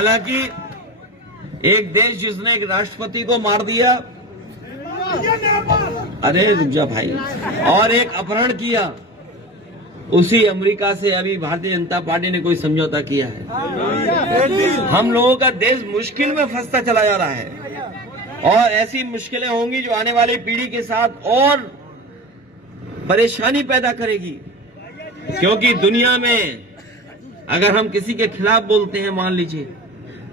हालांकि एक देश जिसने एक राष्ट्रपति को मार दिया, अरे रुक जा भाई, और एक अपहरण किया, उसी अमेरिका से अभी भारतीय जनता पार्टी ने कोई समझौता किया है। हम लोगों का देश मुश्किल में फंसता चला जा रहा है और ऐसी मुश्किलें होंगी जो आने वाली पीढ़ी के साथ और परेशानी पैदा करेगी। क्योंकि दुनिया में अगर हम किसी के खिलाफ बोलते हैं, मान लीजिए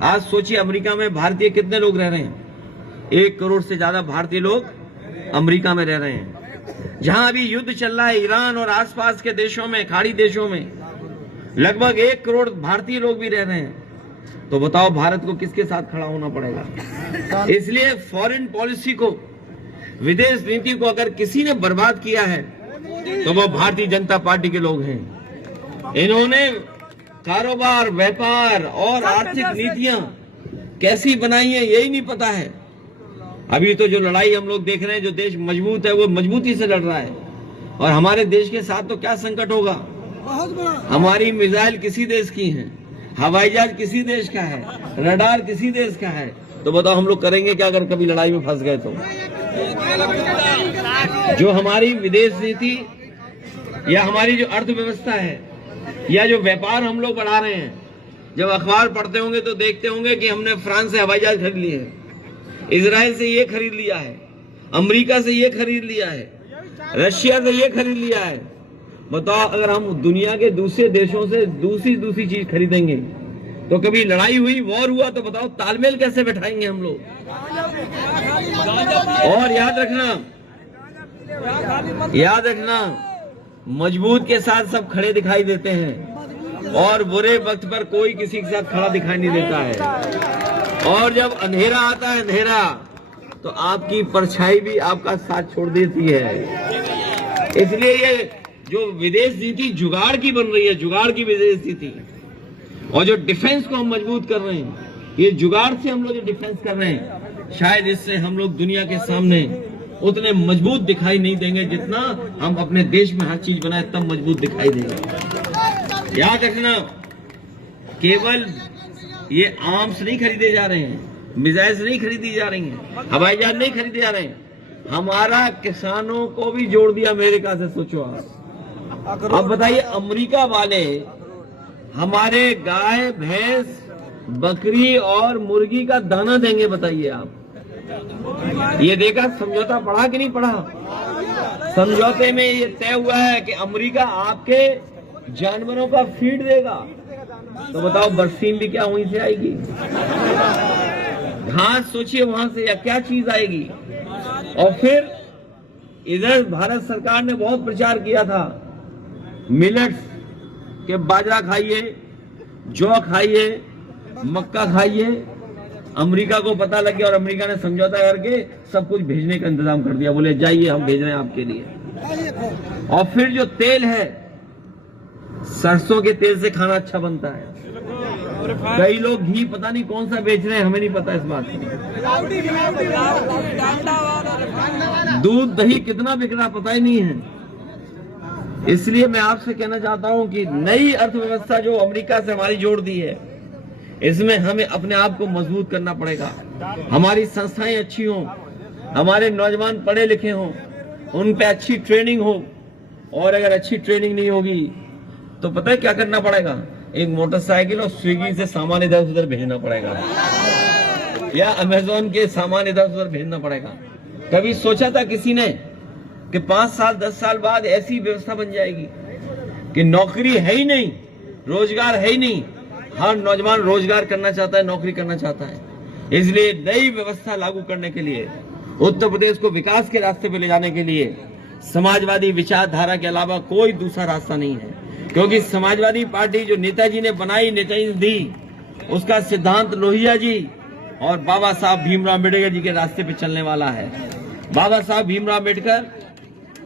आज सोचिए अमेरिका में भारतीय कितने लोग रह रहे हैं, 1 करोड़ से ज्यादा भारतीय लोग अमेरिका में रह रहे हैं। जहां अभी युद्ध चल रहा है ईरान और आसपास के देशों में, खाड़ी देशों में लगभग 1 करोड़ भारतीय लोग भी रह रहे हैं। तो बताओ भारत को किसके साथ खड़ा होना पड़ेगा। इसलिए फॉरेन पॉलिसी को, विदेश नीति को अगर किसी ने बर्बाद किया है तो वो भारतीय जनता पार्टी के लोग हैं। इन्होंने कारोबार, व्यापार और आर्थिक नीतियां कैसी बनाई है यही नहीं पता है। अभी तो जो लड़ाई हम लोग देख रहे हैं, जो देश मजबूत है वो मजबूती से लड़ रहा है, और हमारे देश के साथ तो क्या संकट होगा। हमारी मिसाइल किसी देश की है, हवाई जहाज किसी देश का है, रडार किसी देश का है। तो बताओ हम लोग करेंगे क्या अगर कभी लड़ाई में फंस गए तो। जो हमारी विदेश नीति या हमारी जो अर्थव्यवस्था है या जो व्यापार हम लोग बढ़ा रहे हैं, जब अखबार पढ़ते होंगे तो देखते होंगे कि हमने फ्रांस से हवाई जहाज खरीद लिए है, इजराइल से ये खरीद लिया है, अमेरिका से ये खरीद लिया है, रशिया से ये खरीद लिया है। बताओ अगर हम दुनिया के दूसरे देशों से दूसरी चीज खरीदेंगे तो कभी लड़ाई हुई, वॉर हुआ तो बताओ तालमेल कैसे बैठाएंगे हम लोग। और याद रखना मजबूत के साथ सब खड़े दिखाई देते हैं और बुरे वक्त पर कोई किसी के साथ खड़ा दिखाई नहीं देता है। और जब अंधेरा आता है, अंधेरा, तो आपकी परछाई भी आपका साथ छोड़ देती है। इसलिए ये जो विदेश नीति जुगाड़ की बन रही है, जुगाड़ की विदेश नीति, और जो डिफेंस को हम मजबूत कर रहे हैं, ये जुगाड़ से हम लोग जो डिफेंस कर रहे हैं, शायद इससे हम लोग दुनिया के सामने उतने मजबूत दिखाई नहीं देंगे जितना हम अपने देश में हर चीज बनाए तब मजबूत दिखाई देंगे। याद रखना, केवल ये आर्म्स नहीं खरीदे जा रहे हैं, मिसाइल्स नहीं खरीदी जा रही हैं, हवाई जहाज नहीं खरीदे जा रहे हैं, हमारा किसानों को भी जोड़ दिया अमेरिका से। सोचो आप, अब बताइए अमेरिका वाले हमारे गाय, भैंस, बकरी और मुर्गी का दाना देंगे। बताइए आप, ये देखा समझौता पढ़ा कि नहीं पढ़ा। समझौते में ये तय हुआ है कि अमेरिका आपके जानवरों का फीड देगा। तो बताओ बरसीम भी क्या वहीं से आएगी, घास सोचिए वहां से, या क्या चीज आएगी। और फिर इधर भारत सरकार ने बहुत प्रचार किया था मिलेट्स के, बाजरा खाइए, जौ खाइए, मक्का खाइए। अमेरिका को पता लग गया और अमेरिका ने समझौता करके सब कुछ भेजने का इंतजाम कर दिया। बोले जाइए हम भेज रहे हैं आपके लिए। और फिर जो तेल है, सरसों के तेल से खाना अच्छा बनता है। कई लोग घी पता नहीं कौन सा बेच रहे हैं, हमें नहीं पता इस बात की। दूध दही कितना बिक रहा पता ही नहीं है। इसलिए मैं आपसे कहना चाहता हूं कि नई अर्थव्यवस्था जो अमेरिका से हमारी जोड़ दी है, इसमें हमें अपने आप को मजबूत करना पड़ेगा। हमारी संस्थाएं अच्छी हों, हमारे नौजवान पढ़े लिखे हों, उन पे अच्छी ट्रेनिंग हो। और अगर अच्छी ट्रेनिंग नहीं होगी तो पता है क्या करना पड़ेगा, एक मोटरसाइकिल और स्विगी से सामान इधर उधर भेजना पड़ेगा, या अमेजोन के सामान इधर उधर भेजना पड़ेगा। कभी सोचा था किसी ने कि 5 साल 10 साल बाद ऐसी व्यवस्था बन जाएगी कि नौकरी है ही नहीं, रोजगार है ही नहीं, हर नौजवान रोजगार करना चाहता है, नौकरी करना चाहता है। इसलिए नई व्यवस्था लागू करने के लिए, उत्तर प्रदेश को विकास के रास्ते पर ले जाने के लिए समाजवादी विचारधारा के अलावा कोई दूसरा रास्ता नहीं है। क्योंकि समाजवादी पार्टी जो नेताजी ने बनाई, नेताजी ने दी, उसका सिद्धांत लोहिया जी और बाबा साहब भीमराव अम्बेडकर जी के रास्ते पे चलने वाला है। बाबा साहब भीमराव अम्बेडकर,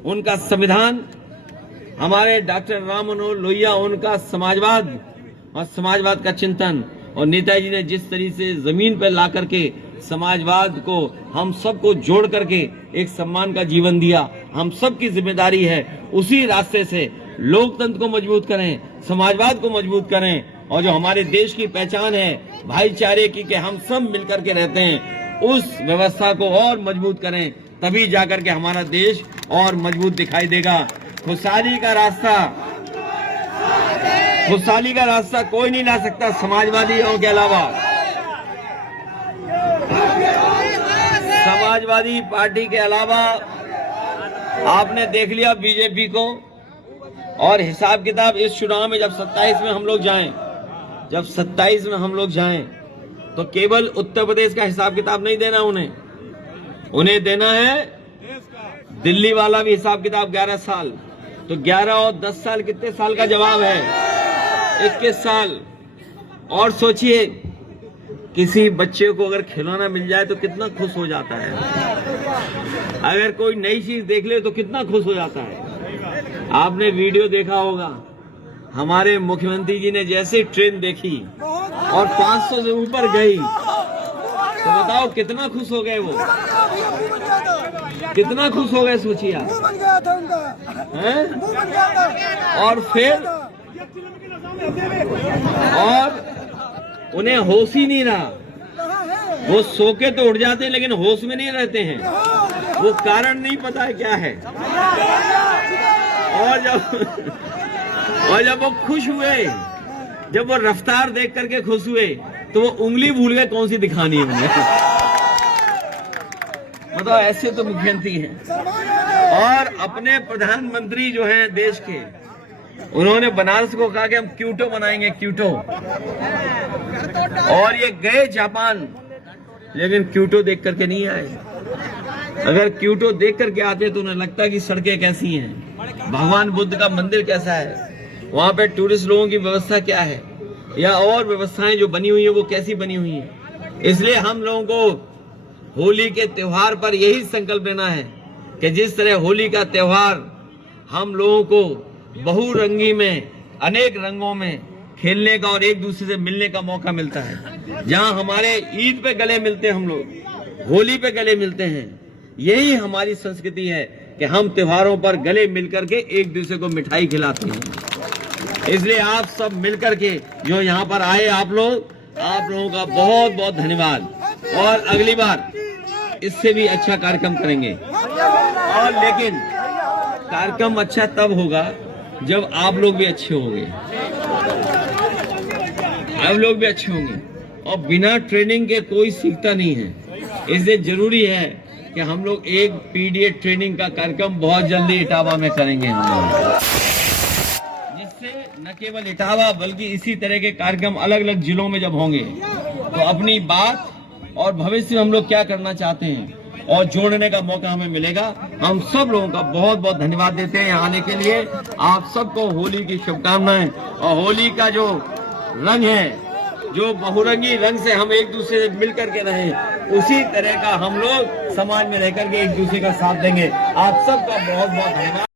उनका संविधान, हमारे डॉक्टर राम मनोहर लोहिया, उनका समाजवाद और समाजवाद का चिंतन, और नेताजी ने जिस तरीके से जमीन पर ला करके समाजवाद को हम सबको जोड़ करके एक सम्मान का जीवन दिया, हम सबकी जिम्मेदारी है उसी रास्ते से लोकतंत्र को मजबूत करें, समाजवाद को मजबूत करें और जो हमारे देश की पहचान है भाईचारे की, कि हम सब मिलकर के रहते हैं, उस व्यवस्था को और मजबूत करें, तभी जाकर के हमारा देश और मजबूत दिखाई देगा। खुशहाली का रास्ता कोई नहीं ला सकता समाजवादियों के अलावा। समाजवादी पार्टी के अलावा आपने देख लिया बीजेपी को। और हिसाब किताब इस चुनाव में जब 27 में हम लोग जाएं, तो केवल उत्तर प्रदेश का हिसाब किताब नहीं देना उन्हें देना है दिल्ली वाला भी हिसाब किताब। 11 साल, तो 11 और 10 साल कितने साल का जवाब है? 21 साल। और सोचिए, किसी बच्चे को अगर खिलौना मिल जाए तो कितना खुश हो जाता है, अगर कोई नई चीज देख ले तो कितना खुश हो जाता है। आपने वीडियो देखा होगा, हमारे मुख्यमंत्री जी ने जैसे ट्रेन देखी और 500 से ऊपर गई, तो बताओ कितना खुश हो गए वो, कितना खुश हो गए, सोचिए आप। और फिर उन्हें होश ही नहीं रहा, वो सो के तो उठ जाते हैं लेकिन होश में नहीं रहते हैं। वो कारण नहीं पता है क्या है। और जब वो खुश हुए, जब वो रफ्तार देख करके खुश हुए, तो वो उंगली भूल गए कौन सी दिखानी है उन्हें। मतलब ऐसे तो मुख्यमंत्री हैं। और अपने प्रधानमंत्री जो हैं देश के, उन्होंने बनारस को कहा कि हम क्यूटो बनाएंगे, क्यूटो। और ये गए जापान, लेकिन क्यूटो देख करके नहीं आए। अगर क्यूटो देख करके आते तो उन्हें लगता कि सड़कें कैसी हैं, भगवान बुद्ध का मंदिर कैसा है, वहां पे टूरिस्ट लोगों की व्यवस्था क्या है, या और व्यवस्थाएं जो बनी हुई है वो कैसी बनी हुई है। इसलिए हम लोगों को होली के त्योहार पर यही संकल्प लेना है कि जिस तरह होली का त्योहार हम लोगों को बहुरंगी में, अनेक रंगों में खेलने का और एक दूसरे से मिलने का मौका मिलता है, जहां हमारे ईद पे गले मिलते हैं हम लोग, होली पे गले मिलते हैं, यही हमारी संस्कृति है कि हम त्योहारों पर गले मिलकर के एक दूसरे को मिठाई खिलाते हैं। इसलिए आप सब मिलकर के जो यहाँ पर आए, आप लोगों का बहुत बहुत धन्यवाद। और अगली बार इससे भी अच्छा कार्यक्रम करेंगे। और लेकिन कार्यक्रम अच्छा तब होगा जब आप लोग भी अच्छे होंगे, आप लोग भी अच्छे होंगे। और बिना ट्रेनिंग के कोई सीखता नहीं है, इसलिए जरूरी है कि हम लोग एक पीडीए ट्रेनिंग का कार्यक्रम बहुत जल्दी इटावा में करेंगे हम लोग, जिससे न केवल इटावा बल्कि इसी तरह के कार्यक्रम अलग अलग जिलों में जब होंगे तो अपनी बात और भविष्य में हम लोग क्या करना चाहते हैं और जोड़ने का मौका हमें मिलेगा। हम सब लोगों का बहुत बहुत धन्यवाद देते हैं यहाँ आने के लिए। आप सबको होली की शुभकामनाएं। और होली का जो रंग है, जो बहुरंगी रंग से हम एक दूसरे से मिल करके रहें, उसी तरह का हम लोग समाज में रह करके एक दूसरे का साथ देंगे। आप सबका बहुत बहुत धन्यवाद।